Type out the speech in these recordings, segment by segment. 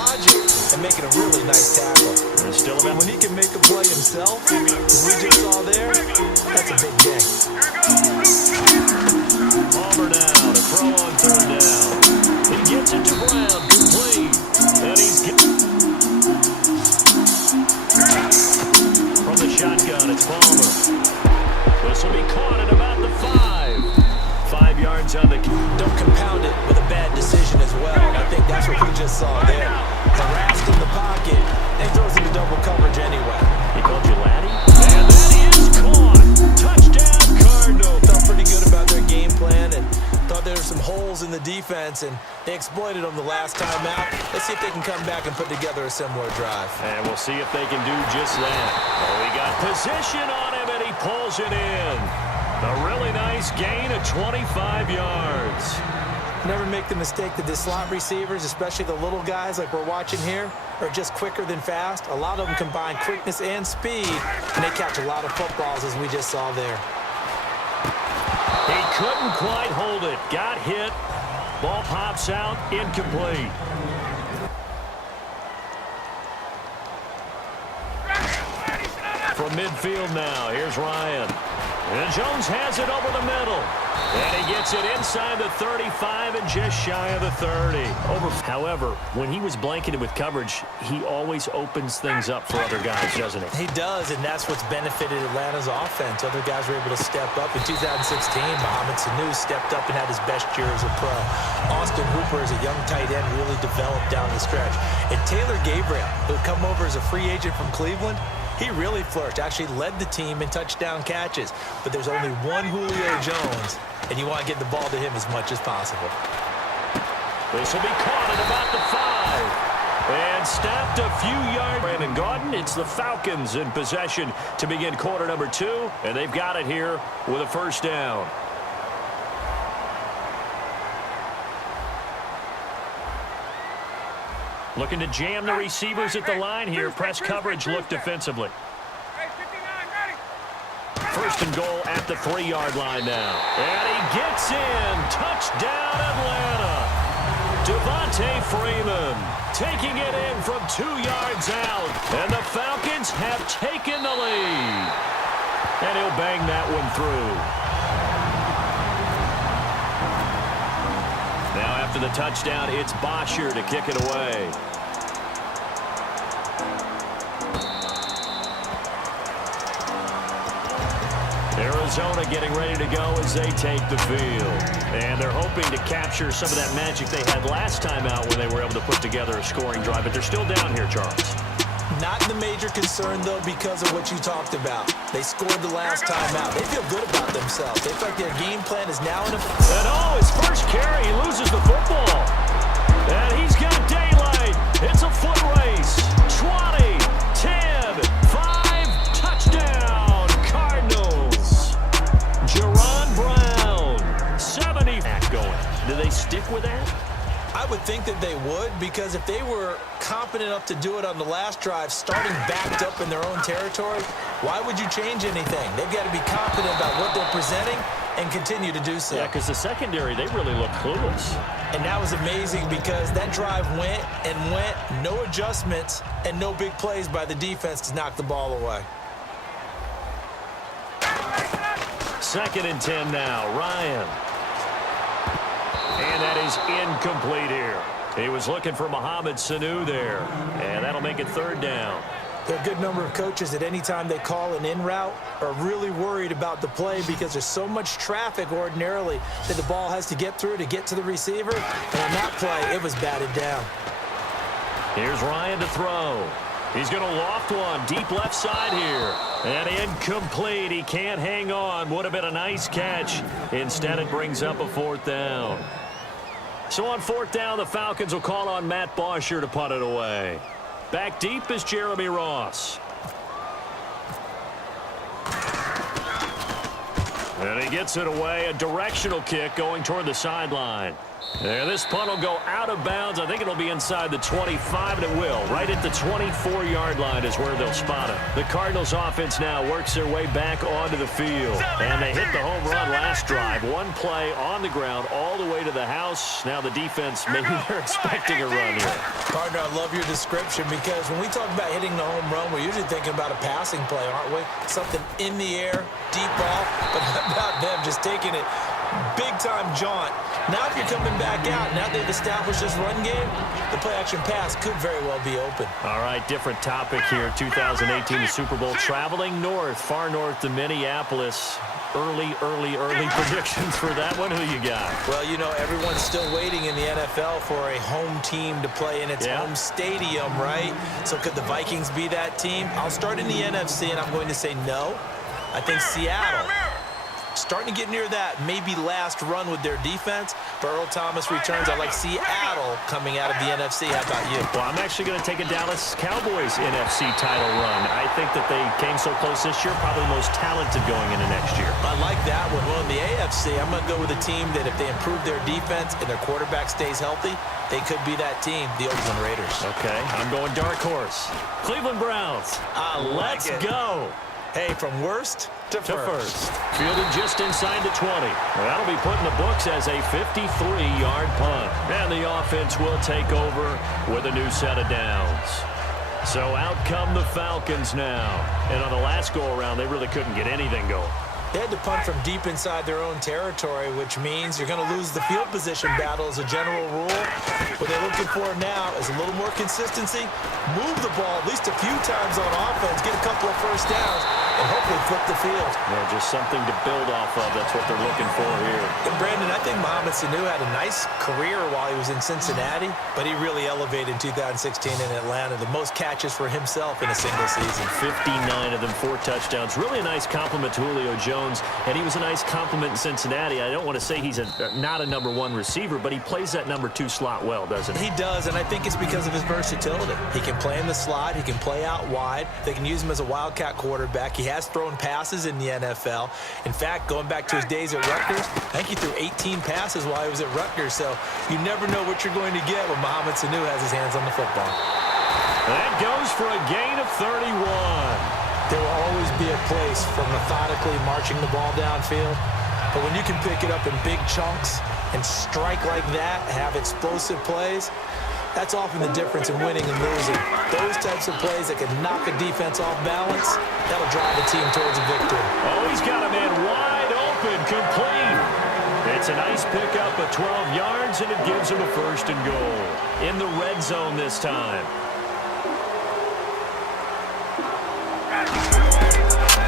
logic and making a really nice tackle. And still about when he can make a play himself, as we just saw there, that's a big game. Palmer now to throw on third down. He gets it to Brown, complete. And he's from the shotgun, it's Palmer. This will be caught at about the 5. 5 yards on the... Don't compound it with a bad decision as well. I think that's what we just saw there. Harassed in the pocket, and throws into double coverage anyway. He called you laddie? And that is caught. Touchdown, Cardinals. Felt pretty good about their game plan and thought there were some holes in the defense, and they exploited them the last time out. Let's see if they can come back and put together a similar drive. And we'll see if they can do just that. Oh, he got position on him, and he pulls it in. A really nice gain of 25 yards. Never make the mistake that the slot receivers, especially the little guys like we're watching here, are just quicker than fast. A lot of them combine quickness and speed, and they catch a lot of footballs, as we just saw there. He couldn't quite hold it. Got hit. Ball pops out. Incomplete. From midfield now, here's Ryan. And Jones has it over the middle. And he gets it inside the 35 and just shy of the 30. However, when he was blanketed with coverage, he always opens things up for other guys, doesn't he? He does, and that's what's benefited Atlanta's offense. Other guys were able to step up. In 2016, Mohamed Sanu stepped up and had his best year as a pro. Austin Hooper, as a young tight end, really developed down the stretch. And Taylor Gabriel, who had come over as a free agent from Cleveland, he really flourished, actually led the team in touchdown catches. But there's only one Julio Jones, and you want to get the ball to him as much as possible. This will be caught at about the 5. And stopped a few yards. Brandon Gaudin, it's the Falcons in possession to begin quarter number 2. And they've got it here with a first down. Looking to jam the receivers at the line here. Press coverage, look defensively. First and goal at the 3-yard line now. And he gets in. Touchdown, Atlanta. Devontae Freeman taking it in from 2 yards out. And the Falcons have taken the lead. And he'll bang that one through. Now after the touchdown, it's Bosher to kick it away. Arizona getting ready to go as they take the field. And they're hoping to capture some of that magic they had last time out when they were able to put together a scoring drive. But they're still down here, Charles. Not the major concern, though, because of what you talked about. They scored the last time out. They feel good about themselves. They feel like their game plan is now in effect. And oh, his first carry, he loses the football. And he's got daylight. It's a foot race. 20, 10, 5, touchdown, Cardinals. Jerron Brown, 70. Going. Do they stick with that? I would think that they would, because if they were competent enough to do it on the last drive, starting backed up in their own territory, why would you change anything? They've got to be confident about what they're presenting and continue to do so. Yeah, because the secondary, they really look clueless. And that was amazing because that drive went and went, no adjustments and no big plays by the defense to knock the ball away. 2nd and 10 now, Ryan. And that is incomplete here. He was looking for Mohamed Sanu there. And that'll make it 3rd down. There are a good number of coaches that any time they call an in route are really worried about the play because there's so much traffic ordinarily that the ball has to get through to get to the receiver. And on that play, it was batted down. Here's Ryan to throw. He's going to loft one deep left side here. And incomplete. He can't hang on. Would have been a nice catch. Instead, it brings up a 4th down. So on 4th down, the Falcons will call on Matt Bosher to punt it away. Back deep is Jeremy Ross. And he gets it away. A directional kick going toward the sideline. And this punt will go out of bounds. I think it'll be inside the 25, and it will. Right at the 24-yard line is where they'll spot it. The Cardinals offense now works their way back onto the field. And they hit the home run last drive. One play on the ground all the way to the house. Now the defense, maybe they're expecting a run here. Partner, I love your description because when we talk about hitting the home run, we're usually thinking about a passing play, aren't we? Something in the air, deep ball, but how about them just taking it big-time jaunt. Now if you're coming back out, now they've established this run game, the play-action pass could very well be open. All right, different topic here. 2018 Super Bowl, traveling north, far north to Minneapolis. Early predictions for that one. Who you got? Well, you know, everyone's still waiting in the NFL for a home team to play in its home stadium, right? So could the Vikings be that team? I'll start in the NFC, and I'm going to say no. I think Seattle, starting to get near that maybe last run with their defense. But Earl Thomas returns. I like Seattle coming out of the NFC. How about you? Well, I'm actually going to take a Dallas Cowboys NFC title run. I think that they came so close this year, probably the most talented going into next year. I like that one. Well, in the AFC, I'm going to go with a team that if they improve their defense and their quarterback stays healthy, they could be that team, the Oakland Raiders. Okay, I'm going dark horse. Cleveland Browns. Let's go. Hey, from worst to first. Fielded just inside the 20. Well, that'll be put in the books as a 53-yard punt. And the offense will take over with a new set of downs. So out come the Falcons now. And on the last go-around, they really couldn't get anything going. They had to punt from deep inside their own territory, which means you're going to lose the field position battle as a general rule. What they're looking for now is a little more consistency, move the ball at least a few times on offense, get a couple of first downs, and hopefully flip the field. Yeah, just something to build off of. That's what they're looking for here. And Brandon, I think Mohamed Sanu had a nice career while he was in Cincinnati, but he really elevated in 2016 in Atlanta. The most catches for himself in a single season. 59 of them, 4 touchdowns. Really a nice compliment to Julio Jones, and he was a nice compliment in Cincinnati. I don't want to say he's not a number 1 receiver, but he plays that number 2 slot well, doesn't he? He does, and I think it's because of his versatility. He can play in the slot. He can play out wide. They can use him as a wildcat quarterback. He has thrown passes in the NFL. In fact, going back to his days at Rutgers, I think he threw 18 passes while he was at Rutgers. So you never know what you're going to get when Mohamed Sanu has his hands on the football. That goes for a gain of 31. There will always be a place for methodically marching the ball downfield. But when you can pick it up in big chunks and strike like that, have explosive plays, that's often the difference in winning and losing. Those types of plays that can knock a defense off balance, that'll drive the team towards a victory. Oh, he's got a man wide open, complete. It's a nice pickup of 12 yards, and it gives him a first and goal. In the red zone this time.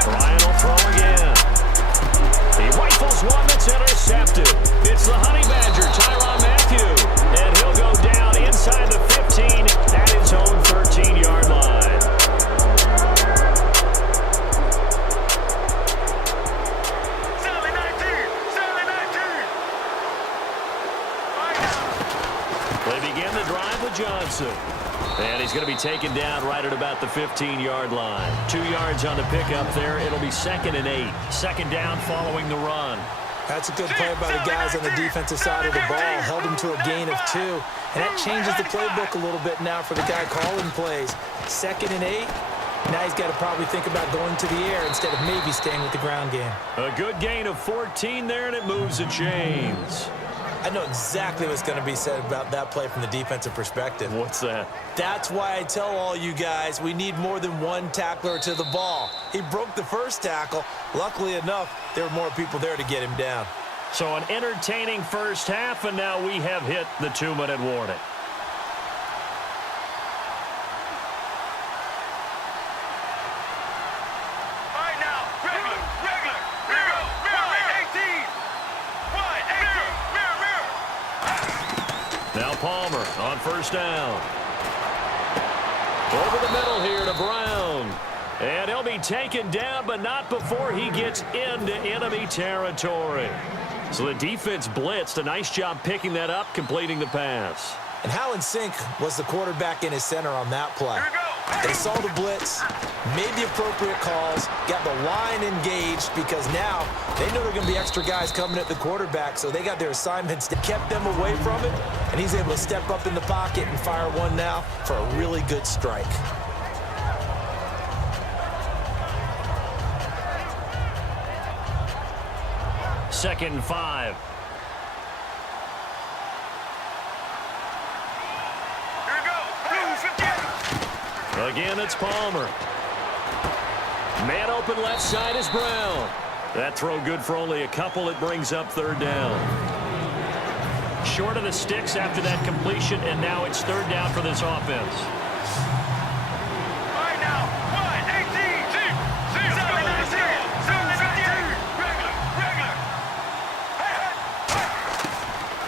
Ryan will throw again. He rifles one that's intercepted. It's the Honey Badger, Tyrann Mathieu. And he'll go down inside the 15 at his own 13-yard line. They begin the drive with Johnson. And he's going to be taken down right at about the 15-yard line. 2 yards on the pickup there. It'll be 2nd and 8. Second down following the run. That's a good play by the guys on the defensive side of the ball. Held him to a gain of 2. And that changes the playbook a little bit now for the guy calling plays. 2nd and 8. Now he's got to probably think about going to the air instead of maybe staying with the ground game. A good gain of 14 there, and it moves the chains. I know exactly what's going to be said about that play from the defensive perspective. What's that? That's why I tell all you guys we need more than one tackler to the ball. He broke the first tackle. Luckily enough, there were more people there to get him down. So an entertaining first half, and now we have hit the 2-minute warning. Now Palmer on first down. Over the middle here to Brown. And he'll be taken down, but not before he gets into enemy territory. So the defense blitzed. A nice job picking that up, completing the pass. And how in sync was the quarterback in his center on that play? They saw the blitz, made the appropriate calls, got the line engaged because now they know there are going to be extra guys coming at the quarterback, so they got their assignments that kept them away from it, and he's able to step up in the pocket and fire one now for a really good strike. Second and 5. Again, it's Palmer. Man open left side is Brown. That throw good for only a couple. It brings up third down. Short of the sticks after that completion, and now it's third down for this offense. Right now, 1, 18, 2, 0,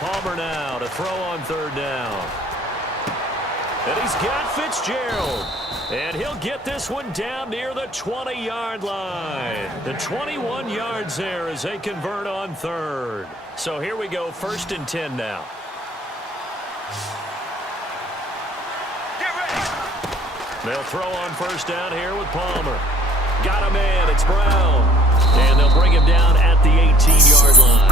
Palmer now to throw on third down. And he's got Fitzgerald. And he'll get this one down near the 20-yard line. The 21 yards there as they convert on third. So here we go, 1st and 10 now. They'll throw on first down here with Palmer. Got a man, it's Brown. And they'll bring him down at the 18-yard line.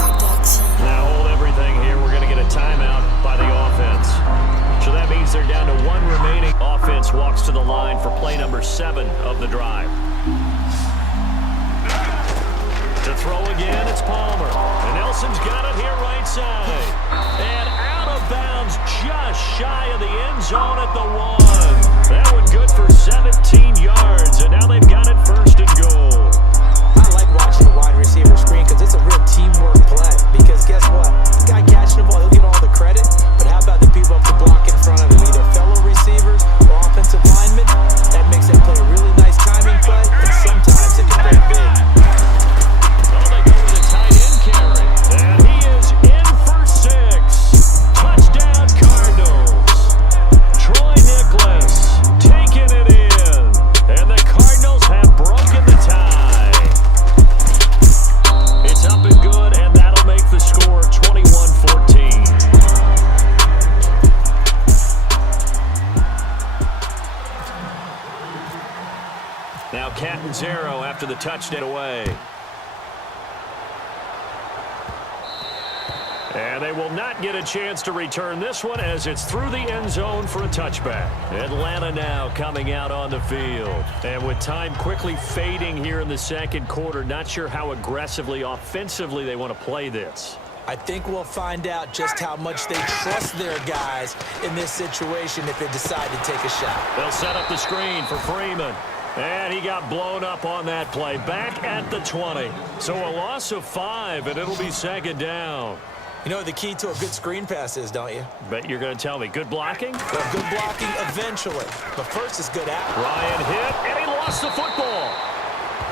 Now hold everything here. We're going to get a timeout by the offense. So that means they're down to one remaining. Offense walks to the line for play number 7 of the drive. To throw again, it's Palmer. And Nelson's got it here right side. And out of bounds just shy of the end zone at the 1. That one good for 17 yards. And now they've got it 1st and goal. I like watching the wide receiver screen because it's a real teamwork play. Because guess what? The guy catching the ball, he'll get all the credit. But how about the people up the block in front of him? Either fellow receivers or offensive linemen. That makes that play a really nice timing play. And sometimes it can break big. Oh, they go with a tight end carry. And he is in for 6. Touchdown Cardinals. Troy Nicholas taking it in. And the Cardinals have broken the tie. It's up and good, and that'll make the score 21-14. Now Catanzaro after the touchdown away. And they will not get a chance to return this one as it's through the end zone for a touchback. Atlanta now coming out on the field. And with time quickly fading here in the second quarter, not sure how aggressively, offensively they want to play this. I think we'll find out just how much they trust their guys in this situation if they decide to take a shot. They'll set up the screen for Freeman. And he got blown up on that play. Back at the 20. So a loss of 5, and it'll be second down. You know what the key to a good screen pass is, don't you? Bet you're going to tell me. Good blocking? Well, good blocking eventually. But first is good out. Ryan hit, and he lost the football.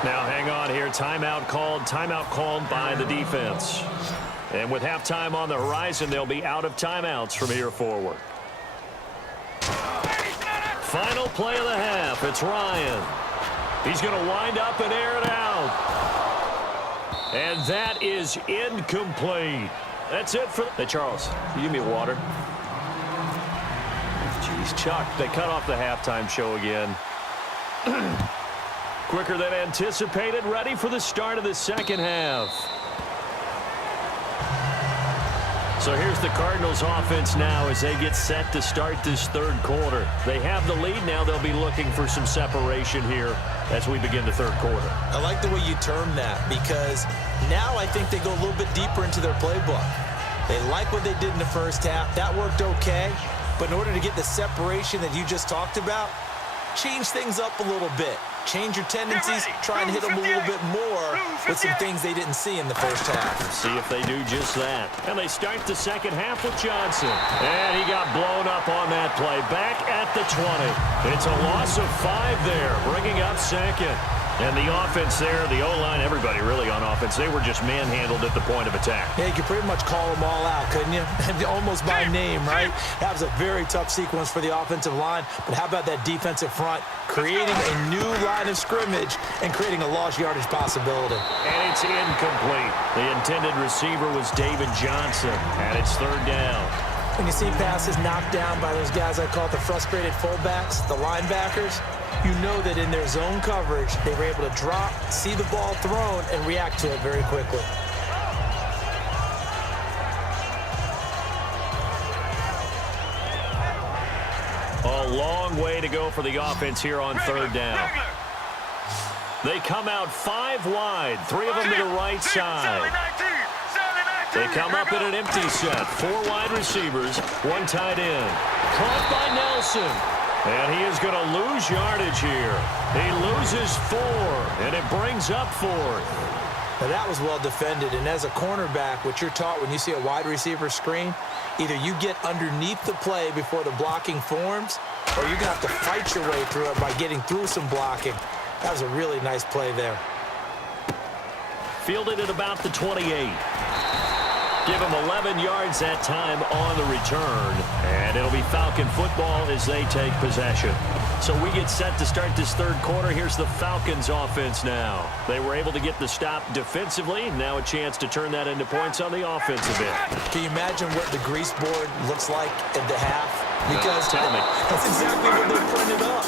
Now hang on here. Timeout called by the defense. And with halftime on the horizon, they'll be out of timeouts from here forward. Final play of the half. It's Ryan. He's going to wind up and air it out. And that is incomplete. That's it for... Hey, Charles, you give me water. Jeez, Chuck, they cut off the halftime show again. Quicker than anticipated, ready for the start of the second half. So here's the Cardinals offense now as they get set to start this third quarter. They have the lead now. They'll be looking for some separation here as we begin the third quarter. I like the way you term that because now I think they go a little bit deeper into their playbook. They like what they did in the first half. That worked okay. But in order to get the separation that you just talked about, change things up a little bit. Change your tendencies, try and hit them a little bit more with some things they didn't see in the first half. See if they do just that. And they start the second half with Johnson. And he got blown up on that play. Back at the 20. It's a loss of 5 there, bringing up second. And the offense there, the O-line, everybody really on offense, they were just manhandled at the point of attack. Yeah, you could pretty much call them all out, couldn't you? Almost by name, right? That was a very tough sequence for the offensive line. But how about that defensive front creating a new line of scrimmage and creating a lost yardage possibility? And it's incomplete. The intended receiver was David Johnson, and it's third down. When you see passes knocked down by those guys I call the frustrated fullbacks, the linebackers, you know that in their zone coverage, they were able to drop, see the ball thrown, and react to it very quickly. A long way to go for the offense here on third down. They come out 5 wide, 3 of them to the right side. They come up in an empty set, 4 wide receivers, 1 tight end. Caught by Nelson. And he is going to lose yardage here. He loses 4, and it brings up 4th. Now that was well defended, and as a cornerback, what you're taught when you see a wide receiver screen, either you get underneath the play before the blocking forms, or you're going to have to fight your way through it by getting through some blocking. That was a really nice play there. Fielded at about the 28. Give him 11 yards that time on the return. And it'll be Falcon football as they take possession. So we get set to start this third quarter. Here's the Falcons offense now. They were able to get the stop defensively. Now a chance to turn that into points on the offensive end. Can you imagine what the grease board looks like at the half? Because tell me. That's exactly what they printed up.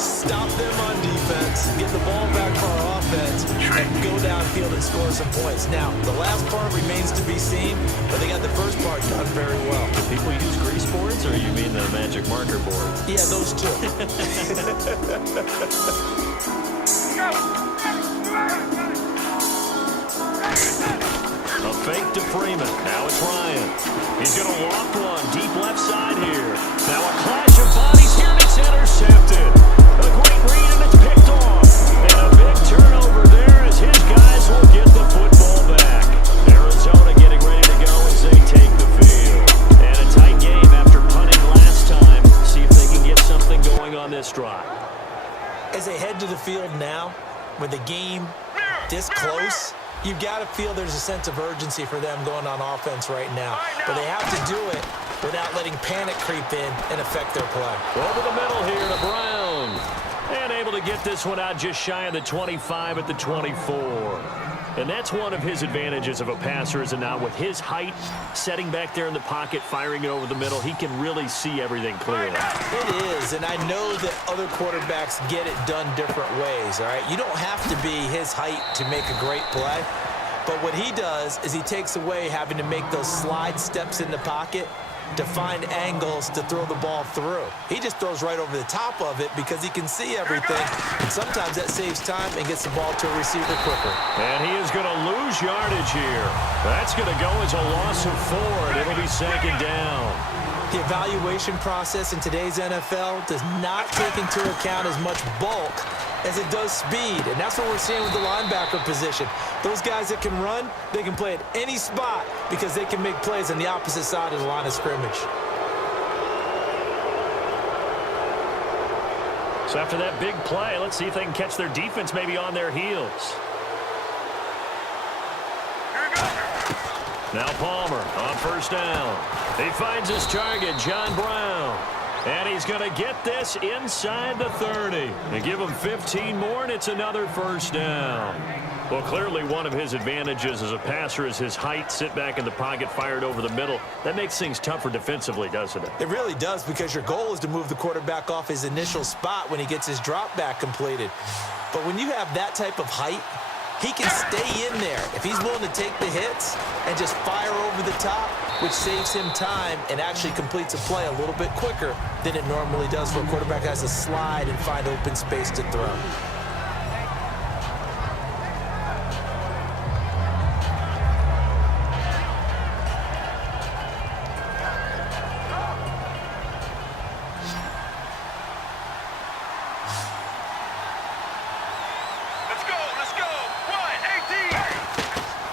Stop them on defense, get the ball back for our offense, and go downfield and score some points. Now, the last part remains to be seen, but they got the first part done very well. Do people use grease boards, or you mean the magic marker board? Yeah, those two. A fake to Freeman. Now it's Ryan. He's going to loft one deep left side here. Now a clash of bodies here, and it's intercepted. A great read, and it's picked off. And a big turnover there as his guys will get the football back. Arizona getting ready to go as they take the field. And a tight game after punting last time. See if they can get something going on this drive. As they head to the field now, with the game this close, you've got to feel there's a sense of urgency for them going on offense right now. But they have to do it without letting panic creep in and affect their play. Over the middle here to Brown. And able to get this one out just shy of the 25 at the 24. And that's one of his advantages of a passer, is now with his height, setting back there in the pocket, firing it over the middle, he can really see everything clearly. It is, and I know that other quarterbacks get it done different ways, all right? You don't have to be his height to make a great play, but what he does is he takes away having to make those slide steps in the pocket to find angles to throw the ball through. He just throws right over the top of it because he can see everything, and sometimes that saves time and gets the ball to a receiver quicker. And he is going to lose yardage here. That's going to go as a loss of 4, and it'll be second down. The evaluation process in today's NFL does not take into account as much bulk as it does speed, and that's what we're seeing with the linebacker position. Those guys that can run, they can play at any spot because they can make plays on the opposite side of the line of scrimmage. So after that big play, let's see if they can catch their defense maybe on their heels. Now Palmer on first down. He finds his target, John Brown. And he's going to get this inside the 30. They give him 15 more, and it's another first down. Well, clearly one of his advantages as a passer is his height, sit back in the pocket, fired over the middle. That makes things tougher defensively, doesn't it? It really does, because your goal is to move the quarterback off his initial spot when he gets his drop back completed. But when you have that type of height, he can stay in there if he's willing to take the hits and just fire over the top, which saves him time and actually completes a play a little bit quicker than it normally does for a quarterback that has to slide and find open space to throw.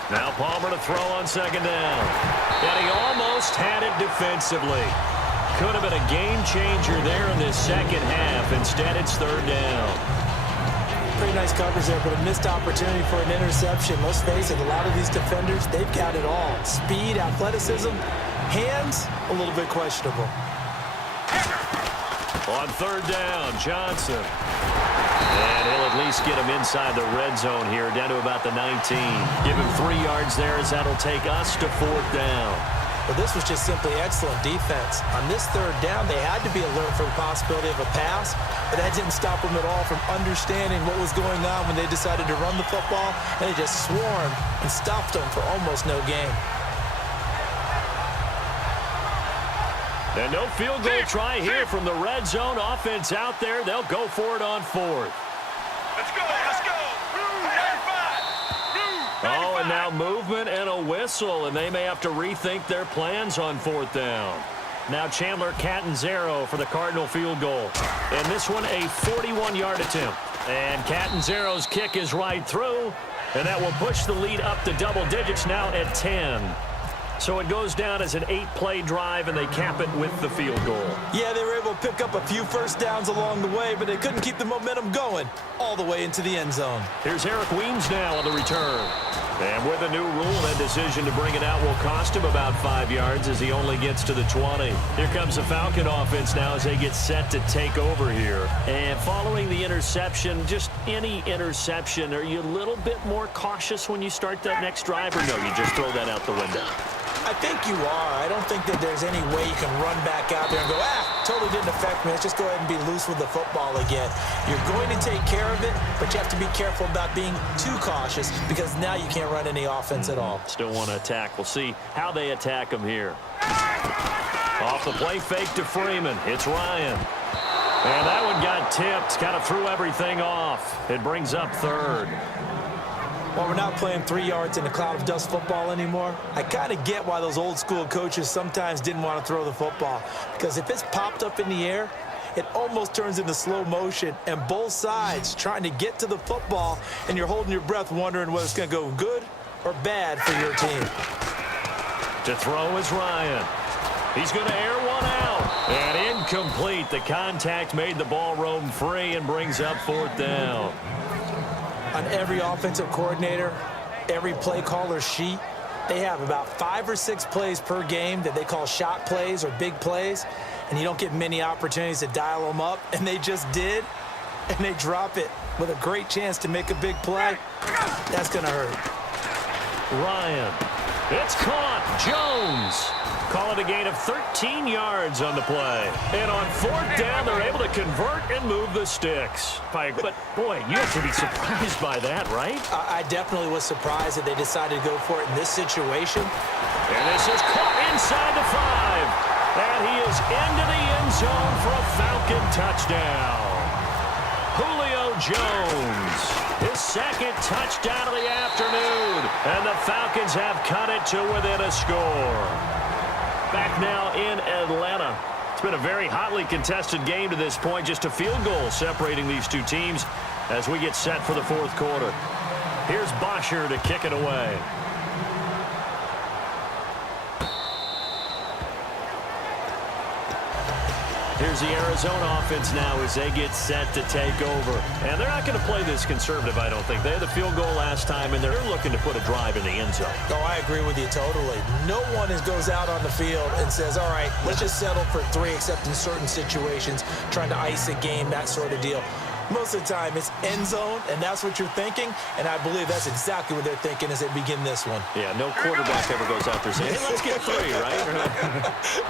Now Palmer to throw on second down. And he almost had it defensively. Could have been a game changer there in this second half. Instead, it's third down. Pretty nice coverage there, but a missed opportunity for an interception. Let's face it, a lot of these defenders, they've got it all. Speed, athleticism, hands, a little bit questionable. On third down, Johnson. And he'll at least get him inside the red zone here, down to about the 19. Give him 3 yards there as that'll take us to fourth down. Well, this was just simply excellent defense. On this third down, they had to be alert for the possibility of a pass, but that didn't stop them at all from understanding what was going on when they decided to run the football, and they just swarmed and stopped them for almost no gain. And no field goal try here from the red zone offense out there. They'll go for it on fourth. Let's go, let's go. Oh, and now movement and a whistle, and they may have to rethink their plans on fourth down. Now Chandler Catanzaro for the Cardinal field goal. And this one a 41-yard attempt. And Catanzaro's kick is right through, and that will push the lead up to double digits now at 10. So it goes down as an 8-play drive, and they cap it with the field goal. Yeah, they were able to pick up a few first downs along the way, but they couldn't keep the momentum going all the way into the end zone. Here's Eric Weems now on the return. And with a new rule, that decision to bring it out will cost him about 5 yards as he only gets to the 20. Here comes the Falcon offense now as they get set to take over here. And following the interception, just any interception, are you a little bit more cautious when you start that next drive, or no, you just throw that out the window? I think you are. I don't think that there's any way you can run back out there and go, totally didn't affect me. Let's just go ahead and be loose with the football again. You're going to take care of it, but you have to be careful about being too cautious because now you can't run any offense at all. Still want to attack. We'll see how they attack him here. Off the play fake to Freeman. It's Ryan. And that one got tipped. Kind of threw everything off. It brings up third. While we're not playing 3 yards in a cloud of dust football anymore, I kind of get why those old school coaches sometimes didn't want to throw the football. Because if it's popped up in the air, it almost turns into slow motion, and both sides trying to get to the football, and you're holding your breath wondering whether it's going to go good or bad for your team. To throw is Ryan. He's going to air one out. And incomplete. The contact made the ball roam free and brings up fourth down. On every offensive coordinator, every play caller sheet, they have about 5 or 6 plays per game that they call shot plays or big plays, and you don't get many opportunities to dial them up, and they just did, and they drop it with a great chance to make a big play. That's going to hurt. Ryan. It's caught. Jones. Call it a gain of 13 yards on the play. And on fourth down, they're able to convert and move the sticks. But, boy, you have to be surprised by that, right? I definitely was surprised that they decided to go for it in this situation. And this is caught inside the 5. And he is into the end zone for a Falcon touchdown. Julio Jones, his second touchdown of the afternoon. And the Falcons have cut it to within a score. Back now in Atlanta. It's been a very hotly contested game to this point. Just a field goal separating these two teams as we get set for the fourth quarter. Here's Bosher to kick it away. Here's the Arizona offense now as they get set to take over. And they're not going to play this conservative, I don't think. They had the field goal last time, and they're looking to put a drive in the end zone. No, I agree with you totally. No one goes out on the field and says, all right, let's just settle for 3, except in certain situations, trying to ice a game, that sort of deal. Most of the time, it's end zone, and that's what you're thinking, and I believe that's exactly what they're thinking as they begin this one. Yeah, no quarterback ever goes out there saying, hey, let's get 3, right?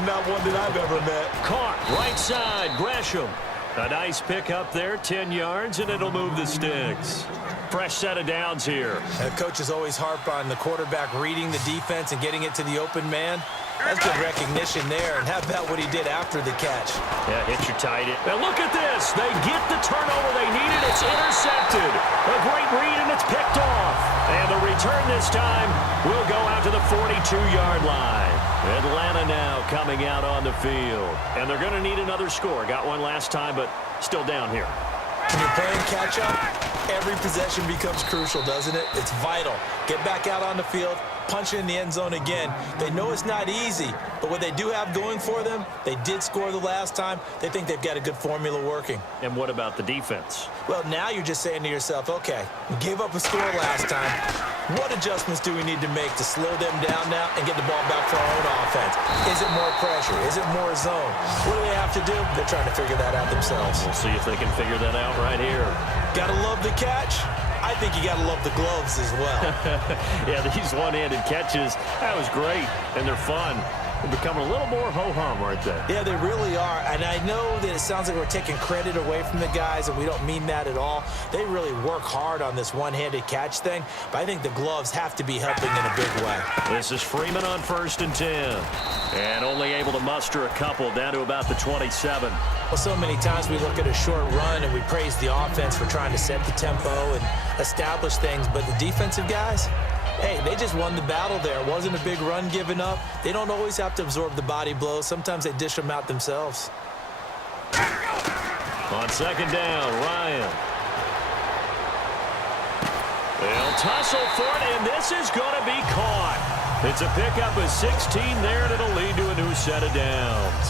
Not one that I've ever met. Caught, right side, Gresham. A nice pick up there, 10 yards, and it'll move the sticks. Fresh set of downs here. And coaches always harp on the quarterback reading the defense and getting it to the open man. That's good recognition there. And how about what he did after the catch? Yeah, hit your tight end. And look at this. They get the turnover they needed. It's intercepted. A great read, and it's picked off. And the return this time will go out to the 42-yard line. Atlanta now coming out on the field. And they're going to need another score. Got one last time, but still down here. When you're playing catch-up, every possession becomes crucial, doesn't it? It's vital. Get back out on the field, punch it in the end zone again. They know it's not easy, but what they do have going for them, they did score the last time. They think they've got a good formula working. And what about the defense? Well, now you're just saying to yourself, okay, we gave up a score last time. What adjustments do we need to make to slow them down now and get the ball back for our own offense? Is it more pressure? Is it more zone? What do they have to do? They're trying to figure that out themselves. We'll see if they can figure that out right here. Gotta love the catch. I think you gotta love the gloves as well. Yeah, these one-handed catches, that was great, and they're fun. They're becoming a little more ho-hum, aren't they? Yeah, they really are. And I know that it sounds like we're taking credit away from the guys, and we don't mean that at all. They really work hard on this one-handed catch thing, but I think the gloves have to be helping in a big way. This is Freeman on 1st and 10. And only able to muster a couple down to about the 27. Well, so many times we look at a short run and we praise the offense for trying to set the tempo and establish things, but the defensive guys, hey, they just won the battle there. It wasn't a big run given up. They don't always have to absorb the body blows. Sometimes they dish them out themselves. On 2nd down, Ryan. They'll tussle for it, and this is going to be caught. It's a pickup of 16 there, and it'll lead to a new set of downs.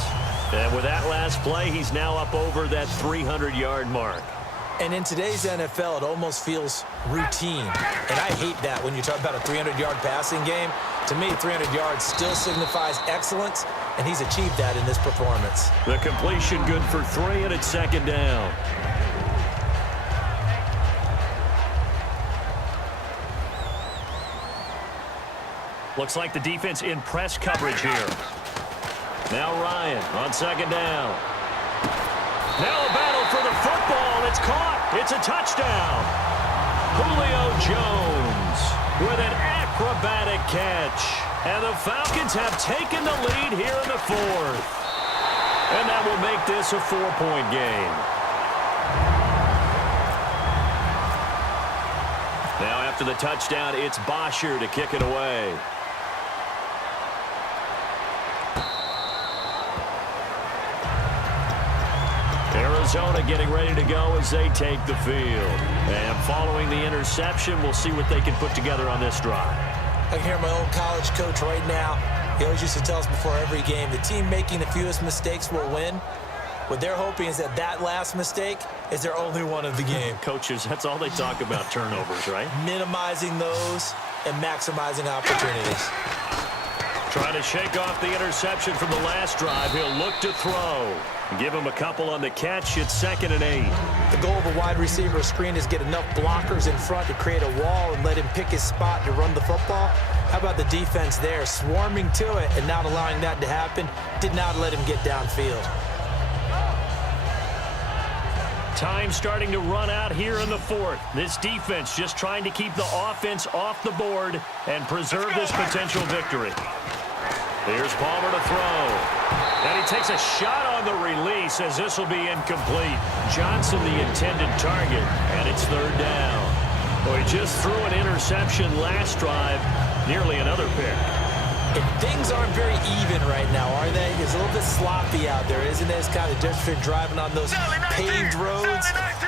And with that last play, he's now up over that 300-yard mark. And in today's NFL, it almost feels routine. And I hate that when you talk about a 300-yard passing game. To me, 300 yards still signifies excellence, and he's achieved that in this performance. The completion good for 3, and it's 2nd down. Looks like the defense in press coverage here. Now Ryan on 2nd down. Now a battle for the football. It's caught. It's a touchdown. Julio Jones with an acrobatic catch. And the Falcons have taken the lead here in the 4th. And that will make this a 4-point game. Now after the touchdown, it's Bosher to kick it away. Arizona getting ready to go as they take the field. And following the interception, we'll see what they can put together on this drive. I can hear my old college coach right now. He always used to tell us before every game, the team making the fewest mistakes will win. What they're hoping is that that last mistake is their only one of the game. Coaches, that's all they talk about, turnovers, right? Minimizing those and maximizing opportunities. Trying to shake off the interception from the last drive. He'll look to throw. Give him a couple on the catch. It's 2nd and 8. The goal of a wide receiver screen is get enough blockers in front to create a wall and let him pick his spot to run the football. How about the defense there, swarming to it and not allowing that to happen? Did not let him get downfield. Time starting to run out here in the 4th. This defense just trying to keep the offense off the board and preserve this potential victory. Here's Palmer to throw. And he takes a shot on the release as this will be incomplete. Johnson the intended target, and it's 3rd down. Well, he just threw an interception last drive, nearly another pick. And things aren't very even right now, are they? It's a little bit sloppy out there, isn't it? It's kind of different between driving on those paved roads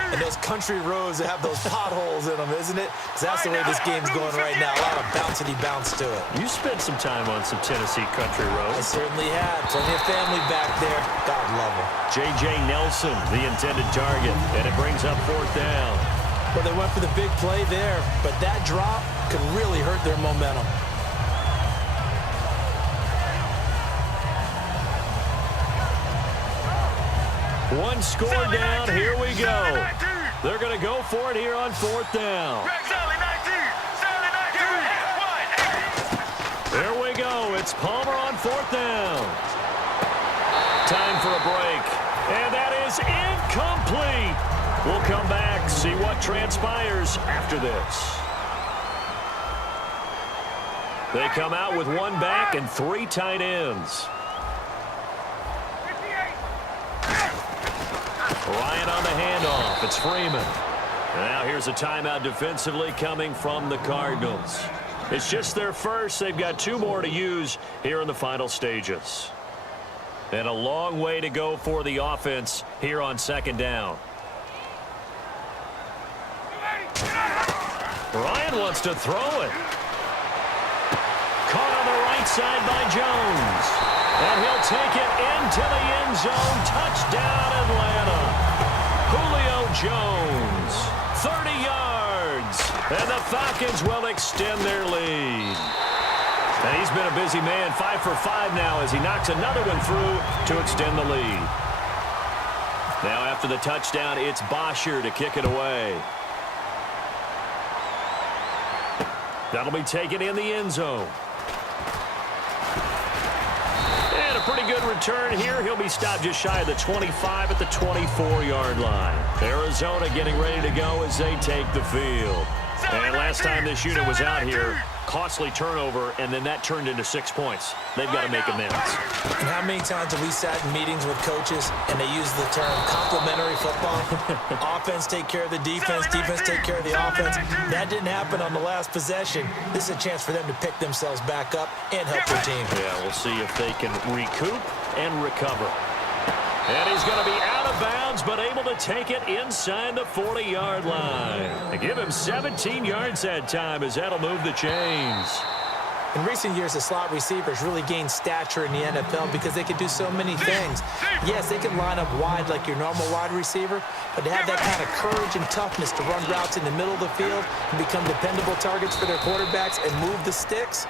and those country roads that have those potholes in them, isn't it? Because that's the way this game's going right now. A lot of bouncy bounce to it. You spent some time on some Tennessee country roads. I certainly have. Plenty of family back there. God love them. J.J. Nelson, the intended target, and it brings up 4th down. Well, they went for the big play there, but that drop could really hurt their momentum. One score down. Here we go. They're going to go for it here on 4th down. There we go. It's Palmer on 4th down. Time for a break. And that is incomplete. We'll come back, see what transpires after this. They come out with 1 back and 3 tight ends. Ryan on the handoff. It's Freeman. And now here's a timeout defensively coming from the Cardinals. It's just their first. They've got 2 more to use here in the final stages. And a long way to go for the offense here on 2nd down. Ryan wants to throw it. Caught on the right side by Jones. And he'll take it into the end zone. Touchdown, Atlanta. Julio Jones, 30 yards. And the Falcons will extend their lead. And he's been a busy man, 5 for 5 now as he knocks another one through to extend the lead. Now after the touchdown, it's Bosher to kick it away. That'll be taken in the end zone. return here. He'll be stopped just shy of the 25 at the 24-yard line. Arizona getting ready to go as they take the field. And last time this unit was out here, costly turnover, and then that turned into 6 points. They've got to make amends. And how many times have we sat in meetings with coaches and they use the term complementary football? Offense take care of the defense, defense take care of the offense. That didn't happen on the last possession. This is a chance for them to pick themselves back up and help their team. Yeah, we'll see if they can recoup and recover. And he's going to be out of bounds, but able to take it inside the 40-yard line. They give him 17 yards that time as that'll move the chains. In recent years, the slot receivers really gained stature in the NFL because they can do so many things. Yes, they can line up wide like your normal wide receiver, but to have that kind of courage and toughness to run routes in the middle of the field and become dependable targets for their quarterbacks and move the sticks,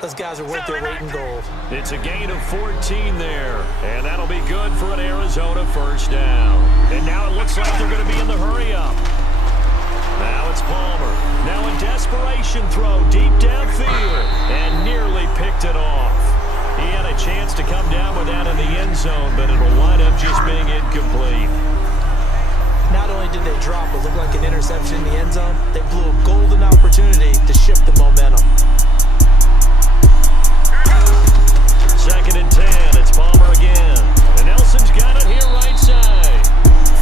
those guys are worth their weight in gold. It's a gain of 14 there, and that'll be good for an Arizona first down. And now it looks like they're going to be in the hurry-up. Now it's Palmer. Now a desperation throw deep downfield, and nearly picked it off. He had a chance to come down with that in the end zone, but it'll wind up just being incomplete. Not only did they drop what looked like an interception in the end zone, they blew a golden opportunity to shift the momentum. 2nd and 10. It's Palmer again. And Nelson's got it here right side.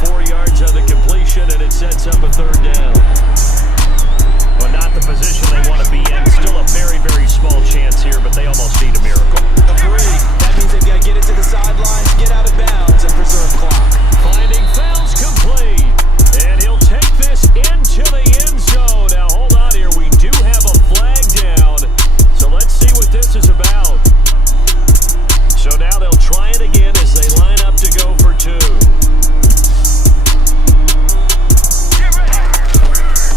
4 yards on the completion, and it sets up a 3rd down. But not the position they want to be in. Still a very, very small chance here, but they almost need a miracle. Agreed. That means they've got to get it to the sidelines, get out of bounds, and preserve clock. Finding Fouls complete. And he'll take this into the end zone. Now, hold on here. We do have a flag down. So let's see what this is about. So now they'll try it again as they line up to go for 2.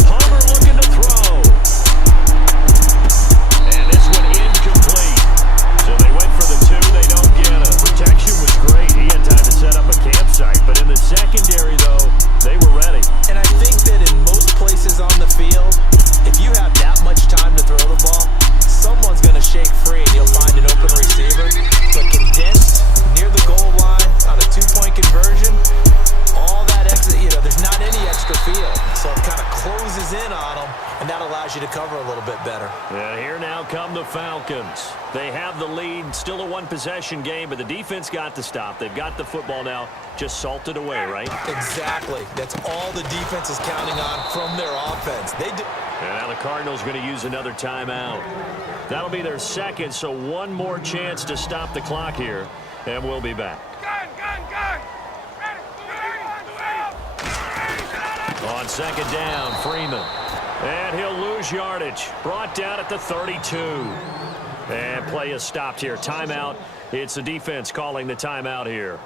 Palmer looking to throw. And this one incomplete. So they went for the 2. They don't get it. Protection was great. He had time to set up a campsite. But in the secondary, though, they were ready. And I think that in most places on the field, if you have that much time to throw the ball, someone's going to shake free and you'll find an open receiver. But condensed near the goal line on a 2-point conversion, all that extra, there's not any extra field. So it kind of closes in on them, and that allows you to cover a little bit better. And here now come the Falcons. They have the lead, still a 1-possession game, but the defense got the stop. They've got the football now, just salted away, right? Exactly. That's all the defense is counting on from their offense. And now the Cardinals going to use another timeout. That'll be their 2nd, so one more chance to stop the clock here, and we'll be back. Gun! On 2nd down, Freeman. And he'll lose yardage. Brought down at the 32. And play is stopped here. Timeout. It's the defense calling the timeout here.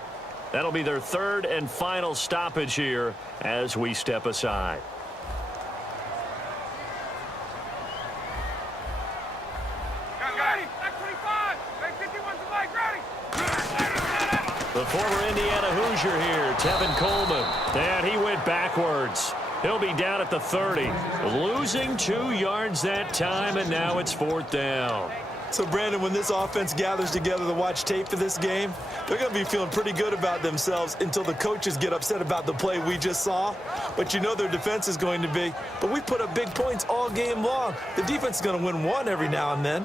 That'll be their 3rd and final stoppage here as we step aside. The former Indiana Hoosier here, Tevin Coleman. And he went backwards. He'll be down at the 30. Losing 2 yards that time, and now it's 4th down. So, Brandon, when this offense gathers together to watch tape for this game, they're going to be feeling pretty good about themselves until the coaches get upset about the play we just saw. But you know their defense is going to be. But we put up big points all game long. The defense is going to win one every now and then.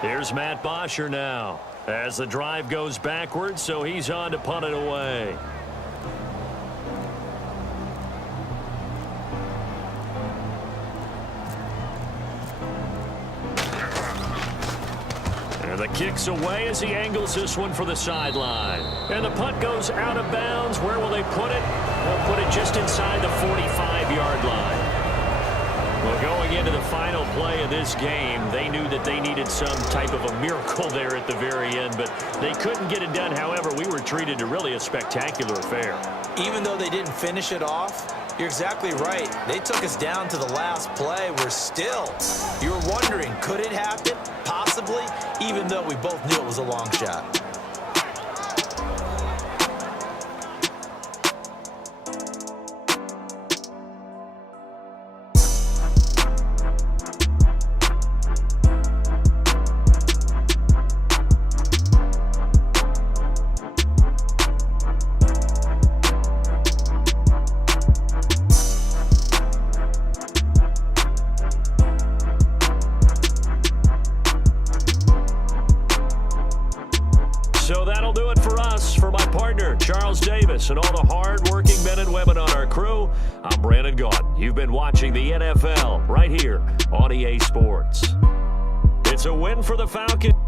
Here's Matt Bosher now as the drive goes backwards, so he's on to punt it away. And the kick's away as he angles this one for the sideline. And the punt goes out of bounds. Where will they put it? They'll put it just inside the 45-yard line. Well, going into the final play of this game, they knew that they needed some type of a miracle there at the very end, but they couldn't get it done. However, we were treated to really a spectacular affair. Even though they didn't finish it off, you're exactly right. They took us down to the last play. We're still, you were wondering, could it happen? Possibly, even though we both knew it was a long shot. So that'll do it for us. For my partner, Charles Davis, and all the hard-working men and women on our crew, I'm Brandon Gaudin. You've been watching the NFL right here on EA Sports. It's a win for the Falcons.